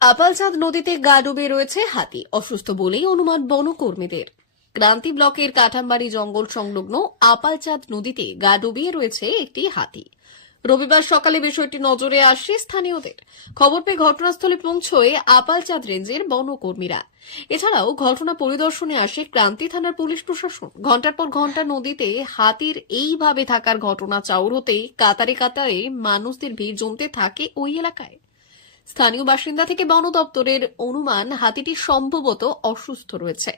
আপালচাঁদ নদীতে গা ডুবে রয়েছে হাতি, অসুস্থ বলেই অনুমান বনকর্মীদের। ক্রান্তি ব্লকের কাঠামবাড়ি জঙ্গল সংলগ্ন আপালচাঁদ নদীতে গা ডুবিয়ে রয়েছে একটি হাতি। রবিবার সকালে বিষয়টি নজরে আসে স্থানীয়দের। খবর পেয়ে ঘটনাস্থলে পৌঁছয় আপালচাঁদ রেঞ্জের বনকর্মীরা। এছাড়াও ঘটনা পরিদর্শনে আসে ক্রান্তি থানার পুলিশ প্রশাসন। ঘণ্টার পর ঘণ্টা নদীতে হাতির এইভাবে থাকার ঘটনা চাউর হতেই কাতারে কাতারে মানুষদের ভিড় জমতে থাকে ওই এলাকায়। স্থানীয় বাসিন্দা থেকে বন দপ্তরের অনুমান হাতিটি সম্ভবত অসুস্থ রয়েছে।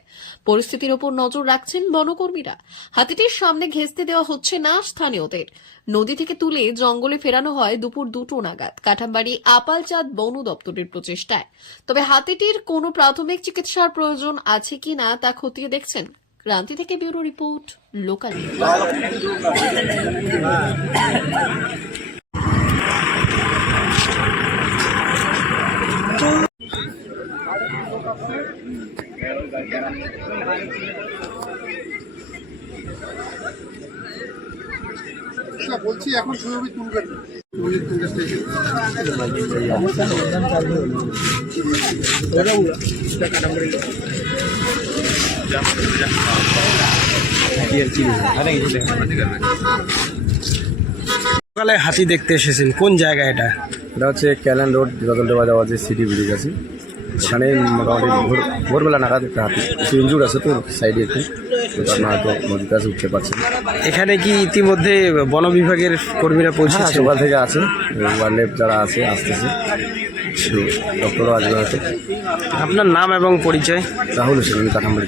পরিস্থিতির ওপর নজর রাখছেন বনকর্মীরা। হাতিটির সামনে ঘেঁষতে দেওয়া হচ্ছে না স্থানীয়দের। নদী থেকে তুলে জঙ্গলে ফেরানো হয় দুপুর 2টো নাগাদ কাঠামবাড়ি আপালচাঁদ বন দপ্তরের প্রচেষ্টায়। তবে হাতিটির কোনো প্রাথমিক চিকিৎসার প্রয়োজন আছে কিনা তা খতিয়ে দেখছেন। ক্রান্তি থেকে ব্যুরো রিপোর্ট, লোকাল নিউজ। বলছি এখন ছবি তুলবেন সকালে হাতি দেখতে এসেছেন, কোন জায়গা এটা? এটা হচ্ছে ক্যালেন রোড গজলডোবা যাওয়ার যে সিটি ব্রিজ আছে সেখানে মোটামুটি ভোরবেলা নাগাদ একটা হাতি একটু ইনজুর আছে, তো সাইডে একটু আপনার হয়তো নদীতে আছে, উঠতে পারছেন। এখানে কি ইতিমধ্যে বন বিভাগের কর্মীরা পৌঁছেছে? সকাল থেকে আছে, ওয়াইল্ড যারা আছে আসতেছে, ডক্টরও আসবে হয়তো। আপনার নাম এবং পরিচয়? রাহুল হোসেন, আমি কাঠামবাড়ি।